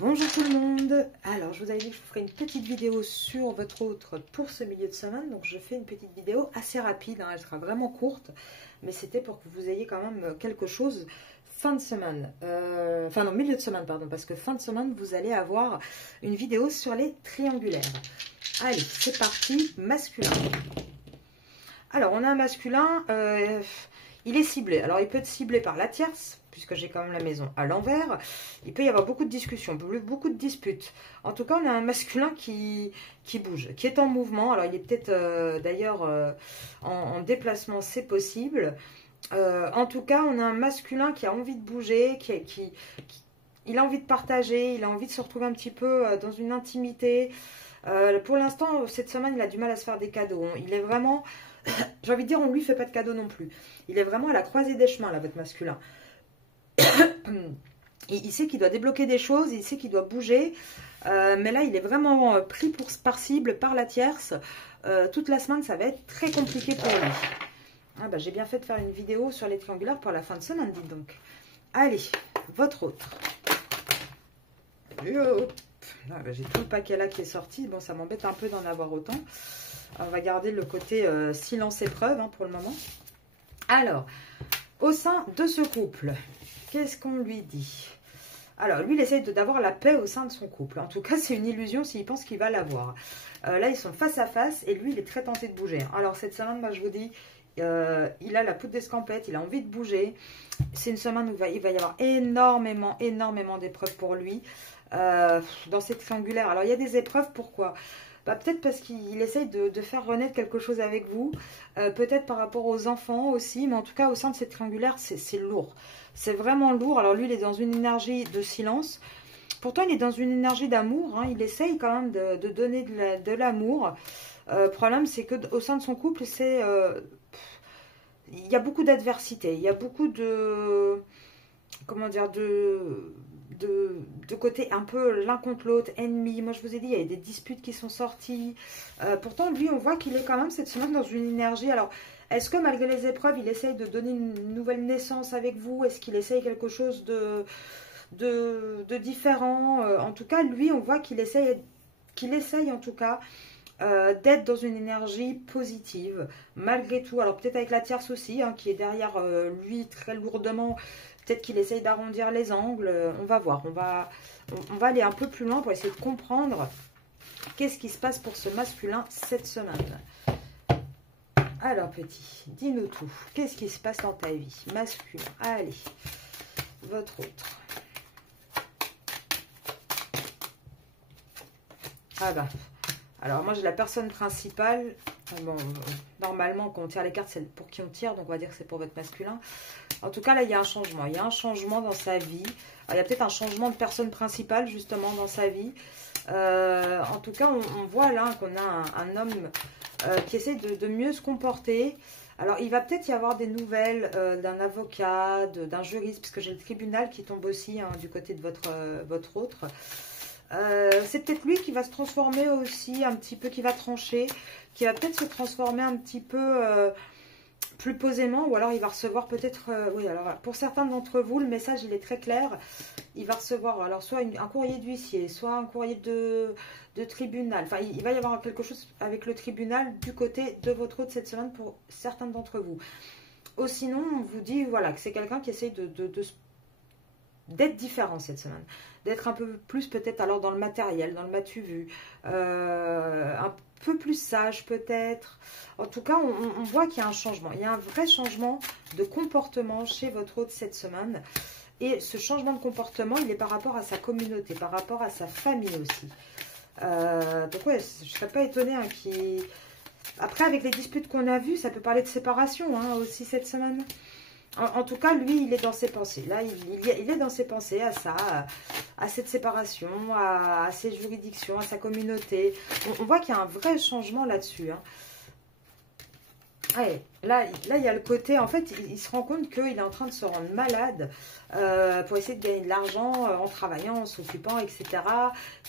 Bonjour tout le monde. Alors je vous avais dit que je vous ferai une petite vidéo sur votre autre pour ce milieu de semaine. Donc je fais une petite vidéo assez rapide, elle sera vraiment courte. Mais c'était pour que vous ayez quand même quelque chose fin de semaine. Enfin non, milieu de semaine pardon. Parce que fin de semaine vous allez avoir une vidéo sur les triangulaires. Allez, c'est parti, masculin. Alors on a un masculin, il est ciblé. Alors il peut être ciblé par la tierce, puisque j'ai quand même la maison à l'envers. Il peut y avoir beaucoup de discussions, beaucoup de disputes. En tout cas, on a un masculin qui bouge, qui est en mouvement. Alors, il est peut-être d'ailleurs en déplacement, c'est possible. En tout cas, on a un masculin qui a envie de bouger, il a envie de partager, il a envie de se retrouver un petit peu dans une intimité. Pour l'instant, cette semaine, il a du mal à se faire des cadeaux. Il est vraiment, j'ai envie de dire, on ne lui fait pas de cadeaux non plus. Il est vraiment à la croisée des chemins, là, votre masculin. Il sait qu'il doit débloquer des choses, il sait qu'il doit bouger, mais là il est vraiment pris par cible, par la tierce. Toute la semaine ça va être très compliqué pour lui. Ah bah, j'ai bien fait de faire une vidéo sur les triangulaires pour la fin de semaine, dites donc. Allez, votre autre. Ah bah, j'ai tout le paquet là qui est sorti, bon ça m'embête un peu d'en avoir autant. Alors, on va garder le côté silence épreuve hein, pour le moment. Alors, au sein de ce couple, qu'est-ce qu'on lui dit? Alors, lui, il essaye d'avoir la paix au sein de son couple. En tout cas, c'est une illusion s'il pense qu'il va l'avoir. Là, ils sont face à face et lui, il est très tenté de bouger. Alors, cette semaine, moi, je vous dis, il a la poudre d'escampette, il a envie de bouger. C'est une semaine où il va y avoir énormément d'épreuves pour lui dans ces triangulaires. Alors, il y a des épreuves, pourquoi? Bah, peut-être parce qu'il essaye de faire renaître quelque chose avec vous. Peut-être par rapport aux enfants aussi. Mais en tout cas, au sein de ces triangulaires, c'est lourd. C'est vraiment lourd. Alors lui, il est dans une énergie de silence. Pourtant, il est dans une énergie d'amour. Hein. Il essaye quand même de donner de l'amour. Le problème, c'est qu'au sein de son couple, il y a beaucoup d'adversité. Il y a beaucoup de... Comment dire, de côté un peu l'un contre l'autre, ennemis. Moi, je vous ai dit, il y a des disputes qui sont sorties. Pourtant, lui, on voit qu'il est quand même cette semaine dans une énergie. Alors, est-ce que malgré les épreuves, il essaye de donner une nouvelle naissance avec vous? Est-ce qu'il essaye quelque chose de différent? En tout cas, lui, on voit qu'il essaye en tout cas d'être dans une énergie positive, malgré tout. Alors, peut-être avec la tierce aussi, hein, qui est derrière lui très lourdement. Peut-être qu'il essaye d'arrondir les angles. On va voir. On va aller un peu plus loin pour essayer de comprendre qu'est-ce qui se passe pour ce masculin cette semaine. Alors, petit, dis-nous tout. Qu'est-ce qui se passe dans ta vie? Masculin. Allez, votre autre. Ah bah, alors moi j'ai la personne principale. Bon, normalement quand on tire les cartes, c'est pour qui on tire, donc on va dire que c'est pour votre masculin. En tout cas, là, il y a un changement. Il y a un changement dans sa vie. Alors, il y a peut-être un changement de personne principale, justement, dans sa vie. En tout cas, on voit là qu'on a un homme qui essaie de mieux se comporter. Alors, il va peut-être y avoir des nouvelles d'un avocat, d'un juriste, puisque j'ai le tribunal qui tombe aussi hein, du côté de votre autre. C'est peut-être lui qui va se transformer aussi un petit peu, qui va trancher, qui va peut-être se transformer un petit peu... plus posément, ou alors il va recevoir peut-être, oui, alors pour certains d'entre vous, le message il est très clair, il va recevoir alors soit un courrier d'huissier, soit un courrier de tribunal, enfin il va y avoir quelque chose avec le tribunal du côté de votre autre cette semaine pour certains d'entre vous. Ou sinon, on vous dit voilà que c'est quelqu'un qui essaye d'être différent cette semaine, d'être un peu plus peut-être alors dans le matériel, dans le m'as-tu vu, un peu plus sage peut-être. En tout cas, on voit qu'il y a un changement. Il y a un vrai changement de comportement chez votre hôte cette semaine. Et ce changement de comportement, il est par rapport à sa communauté, par rapport à sa famille aussi. Donc ouais, je ne serais pas étonnée hein, Après, avec les disputes qu'on a vues, ça peut parler de séparation hein, aussi cette semaine. En tout cas, lui, il est dans ses pensées. Là, il est dans ses pensées à ça, à cette séparation, à ses juridictions, à sa communauté. On voit qu'il y a un vrai changement là-dessus. Hein. Ouais, là, il y a le côté, en fait, il se rend compte qu'il est en train de se rendre malade pour essayer de gagner de l'argent en travaillant, en s'occupant, etc.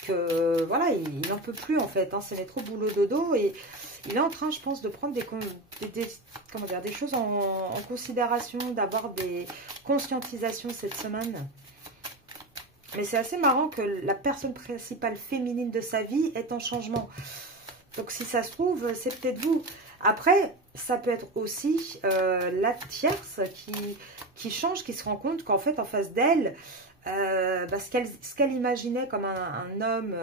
Que, voilà, il n'en peut plus, en fait. Hein, c'est mettre au boulot dodo et il est en train, je pense, de prendre des choses en considération, d'avoir des conscientisations cette semaine. Mais c'est assez marrant que la personne principale féminine de sa vie est en changement. Donc si ça se trouve, c'est peut-être vous. Après, ça peut être aussi la tierce qui change, qui se rend compte qu'en fait, en face d'elle, ce qu'elle imaginait comme un homme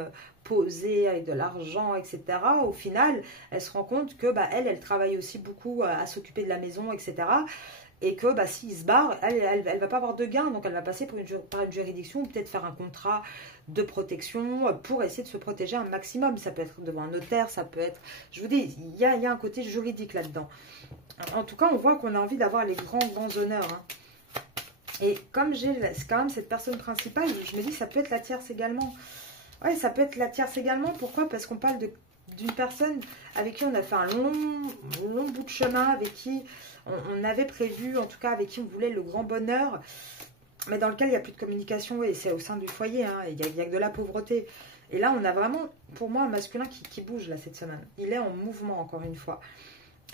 posé avec de l'argent, etc. Au final, elle se rend compte que elle travaille aussi beaucoup à s'occuper de la maison, etc. Et que s'il se barre, elle va pas avoir de gain, donc elle va passer par une juridiction ou peut-être faire un contrat de protection pour essayer de se protéger un maximum. Ça peut être devant un notaire, ça peut être... Je vous dis, il y a un côté juridique là-dedans. En tout cas, on voit qu'on a envie d'avoir les grands honneurs. Hein. Et comme j'ai quand même cette personne principale, je me dis ça peut être la tierce également. Ouais, ça peut être la tierce également. Pourquoi? Parce qu'on parle d'une personne avec qui on a fait un long bout de chemin, avec qui on avait prévu, en tout cas avec qui on voulait le grand bonheur, mais dans lequel il n'y a plus de communication, et c'est au sein du foyer, hein, il n'y a que de la pauvreté. Et là, on a vraiment, pour moi, un masculin qui bouge là cette semaine. Il est en mouvement, encore une fois.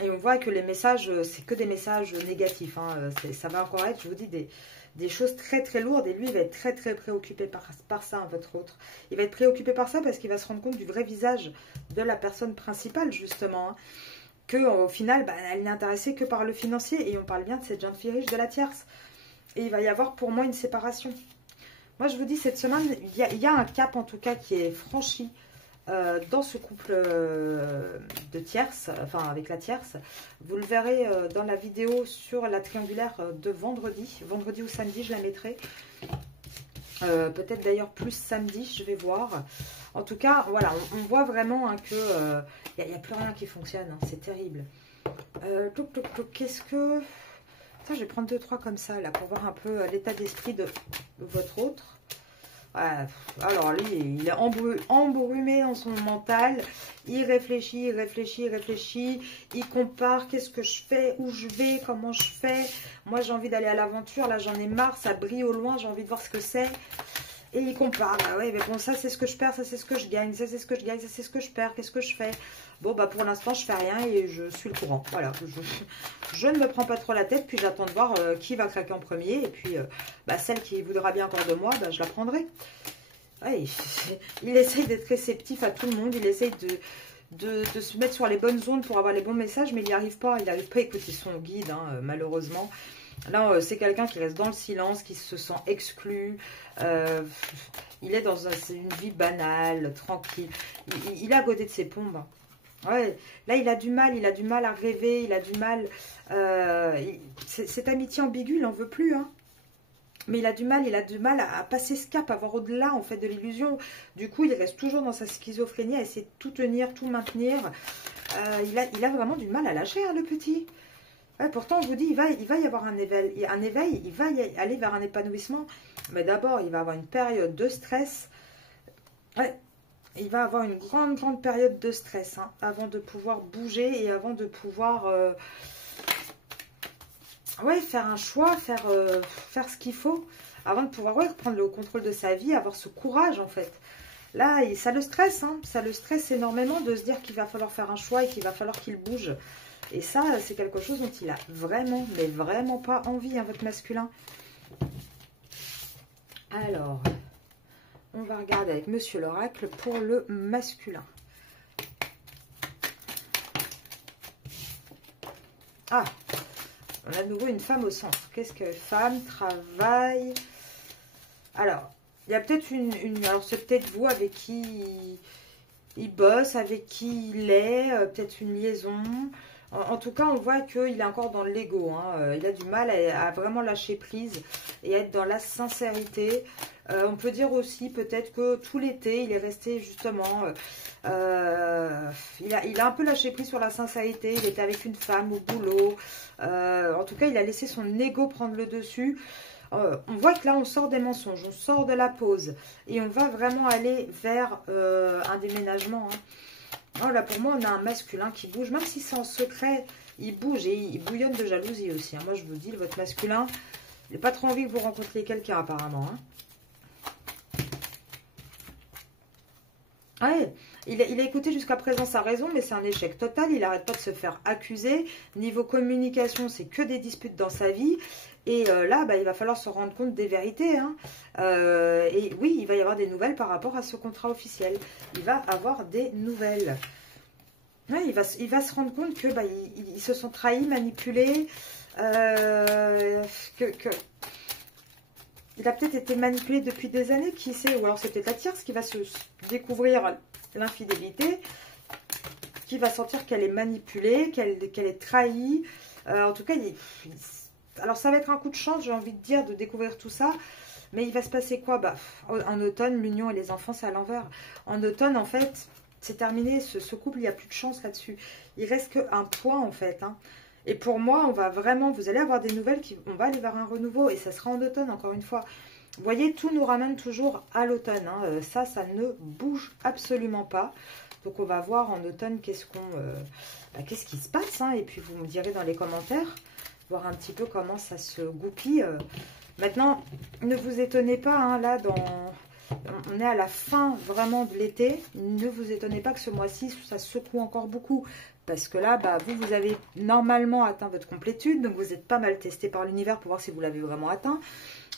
Et on voit que les messages, c'est que des messages négatifs. Hein, ça va encore être, je vous dis, des choses très très lourdes. Et lui, il va être très très préoccupé par ça, hein, votre autre. Il va être préoccupé par ça parce qu'il va se rendre compte du vrai visage de la personne principale, justement. Hein, qu'au final, elle n'est intéressée que par le financier. Et on parle bien de cette jeune fille riche de la tierce. Et il va y avoir pour moi une séparation. Moi, je vous dis, cette semaine, il y a un cap, en tout cas, qui est franchi dans ce couple de tierces, enfin, avec la tierce. Vous le verrez dans la vidéo sur la triangulaire de vendredi. Vendredi ou samedi, je la mettrai. Peut-être d'ailleurs plus samedi, je vais voir. En tout cas, voilà, on voit vraiment hein, que il n'y a plus rien qui fonctionne. Hein, c'est terrible. Qu'est-ce que... Ça, je vais prendre 2-3 comme ça, là, pour voir un peu l'état d'esprit de votre autre. Ouais, alors, lui, il est embrumé dans son mental. Il réfléchit, il réfléchit, il réfléchit. Il compare, qu'est-ce que je fais, où je vais, comment je fais. Moi, j'ai envie d'aller à l'aventure. Là, j'en ai marre, ça brille au loin. J'ai envie de voir ce que c'est. Et il compare. Bah ouais, mais bon, ça, c'est ce que je perds, ça, c'est ce que je gagne. Ça, c'est ce que je gagne, ça, c'est ce que je perds. Qu'est-ce que je fais? Bon, pour l'instant, je fais rien et je suis le courant. Voilà, je ne me prends pas trop la tête, puis j'attends de voir qui va craquer en premier. Et puis, celle qui voudra bien encore de moi, je la prendrai. Ouais, il essaye d'être réceptif à tout le monde. Il essaye de se mettre sur les bonnes ondes pour avoir les bons messages, mais il n'y arrive pas. Il n'arrive pas à écouter son guide, hein, malheureusement. Là, c'est quelqu'un qui reste dans le silence, qui se sent exclu. Il est dans une vie banale, tranquille. Il est à côté de ses pompes. Ouais, là, il a du mal à rêver, il a du mal... cette amitié ambiguë, il n'en veut plus, hein. Mais il a du mal à passer ce cap, à voir au-delà, en fait, de l'illusion. Du coup, il reste toujours dans sa schizophrénie, à essayer de tout tenir, tout maintenir. Il a vraiment du mal à lâcher, hein, le petit. Ouais, pourtant, je vous dis, il va y avoir un éveil, il va y aller vers un épanouissement. Mais d'abord, il va avoir une période de stress. Ouais. Il va avoir une grande période de stress hein, avant de pouvoir bouger et avant de pouvoir faire un choix, faire ce qu'il faut, avant de pouvoir reprendre le contrôle de sa vie, avoir ce courage en fait. Là, ça le stresse, hein, ça le stresse énormément de se dire qu'il va falloir faire un choix et qu'il va falloir qu'il bouge. Et ça, c'est quelque chose dont il a vraiment, mais vraiment pas envie, hein, votre masculin. Alors... on va regarder avec Monsieur l'Oracle pour le masculin. Ah, on a de nouveau une femme au centre. Qu'est-ce que femme, travail? Alors, il y a peut-être alors c'est peut-être vous avec qui il bosse, avec qui il est, peut-être une liaison. En tout cas, on voit qu'il est encore dans l'ego. Hein. Il a du mal à vraiment lâcher prise et à être dans la sincérité. On peut dire aussi peut-être que tout l'été, il est resté justement... il a un peu lâché prise sur la sincérité. Il était avec une femme au boulot. En tout cas, il a laissé son ego prendre le dessus. On voit que là, on sort des mensonges. On sort de la pause. Et on va vraiment aller vers un déménagement. Hein. Oh là, pour moi, on a un masculin qui bouge. Même si c'est en secret, il bouge et il bouillonne de jalousie aussi. Hein. Moi, je vous dis, votre masculin, il n'a pas trop envie que vous rencontriez quelqu'un, apparemment. Hein. Ouais, il a écouté jusqu'à présent sa raison, mais c'est un échec total. Il n'arrête pas de se faire accuser. Niveau communication, c'est que des disputes dans sa vie. Et là, bah, il va falloir se rendre compte des vérités. Hein. Et oui, il va y avoir des nouvelles par rapport à ce contrat officiel. Il va avoir des nouvelles. Ouais, il va se rendre compte que bah, ils se sont trahis, manipulés. Il a peut-être été manipulé depuis des années, qui sait, ou alors c'est peut-être la tierce qui va se découvrir l'infidélité, qui va sentir qu'elle est manipulée, qu'elle est trahie. En tout cas, alors ça va être un coup de chance, j'ai envie de dire, de découvrir tout ça. Mais il va se passer quoi? Bah, en automne, l'union et les enfants, c'est à l'envers. En automne, en fait, c'est terminé. Ce couple, il n'y a plus de chance là-dessus. Il reste qu'un point, en fait. Hein. Et pour moi, on va vraiment, vous allez avoir des nouvelles, on va aller vers un renouveau. Et ça sera en automne, encore une fois. Vous voyez, tout nous ramène toujours à l'automne. Hein. Ça ne bouge absolument pas. Donc, on va voir en automne qu'est-ce qui se passe. Hein. Et puis, vous me direz dans les commentaires, voir un petit peu comment ça se goupille. Maintenant, ne vous étonnez pas, hein, là, on est à la fin vraiment de l'été. Ne vous étonnez pas que ce mois-ci, ça secoue encore beaucoup. Parce que là, bah, vous avez normalement atteint votre complétude. Donc, vous êtes pas mal testé par l'univers pour voir si vous l'avez vraiment atteint.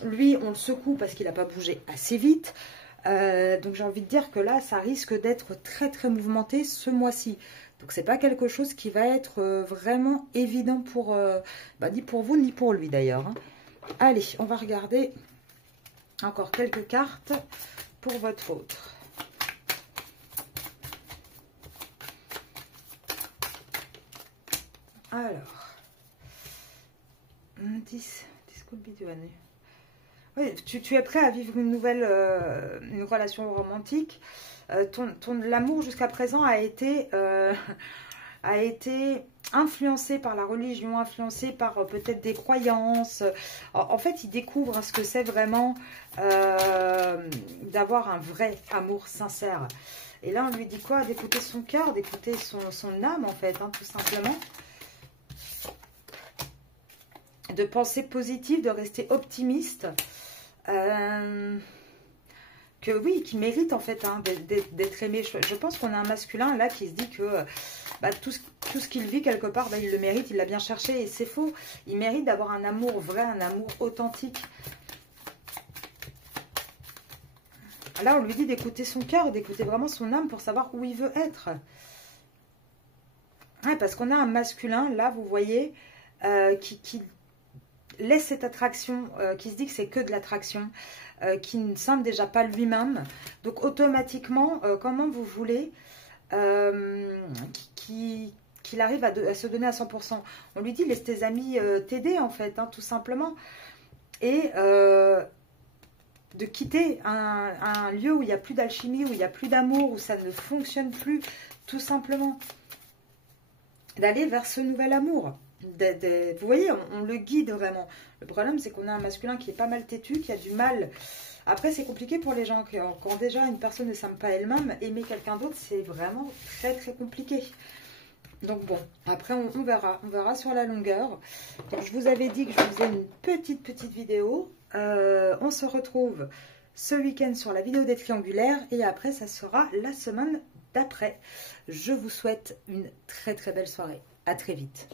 Lui, on le secoue parce qu'il n'a pas bougé assez vite. Donc, j'ai envie de dire que là, ça risque d'être très, très mouvementé ce mois-ci. Donc, c'est pas quelque chose qui va être vraiment évident ni pour vous, ni pour lui d'ailleurs. Hein. Allez, on va regarder encore quelques cartes pour votre autre. Alors, 10 oui, tu es prêt à vivre une relation romantique. L'amour jusqu'à présent a été influencé par la religion, influencé par peut-être des croyances. En fait, il découvre ce que c'est vraiment d'avoir un vrai amour sincère. Et là, on lui dit quoi? D'écouter son cœur, d'écouter son âme, en fait, hein, tout simplement. De penser positif, de rester optimiste. Qui mérite en fait hein, d'être aimé. Je pense qu'on a un masculin là qui se dit que bah, tout ce qu'il vit quelque part, bah, il le mérite, il l'a bien cherché et c'est faux. Il mérite d'avoir un amour vrai, un amour authentique. Là, on lui dit d'écouter son cœur, d'écouter vraiment son âme pour savoir où il veut être. Ouais, parce qu'on a un masculin, là, vous voyez, qui laisse cette attraction, qui se dit que c'est que de l'attraction, qui ne s'aime déjà pas lui-même. Donc, automatiquement, comment vous voulez qu'il arrive à se donner à 100%? On lui dit, laisse tes amis t'aider, en fait, hein, tout simplement. Et de quitter un lieu où il n'y a plus d'alchimie, où il n'y a plus d'amour, où ça ne fonctionne plus, tout simplement. D'aller vers ce nouvel amour. Vous voyez, on le guide vraiment. Le problème, c'est qu'on a un masculin qui est pas mal têtu, qui a du mal. Après, c'est compliqué pour les gens quand déjà une personne ne s'aime pas elle-même. Aimer quelqu'un d'autre, c'est vraiment très très compliqué. Donc bon, après on verra. On verra sur la longueur. Donc, je vous avais dit que je vous faisais une petite vidéo. On se retrouve ce week-end sur la vidéo des triangulaires. Et après, ça sera la semaine d'après. Je vous souhaite une très très belle soirée. À très vite.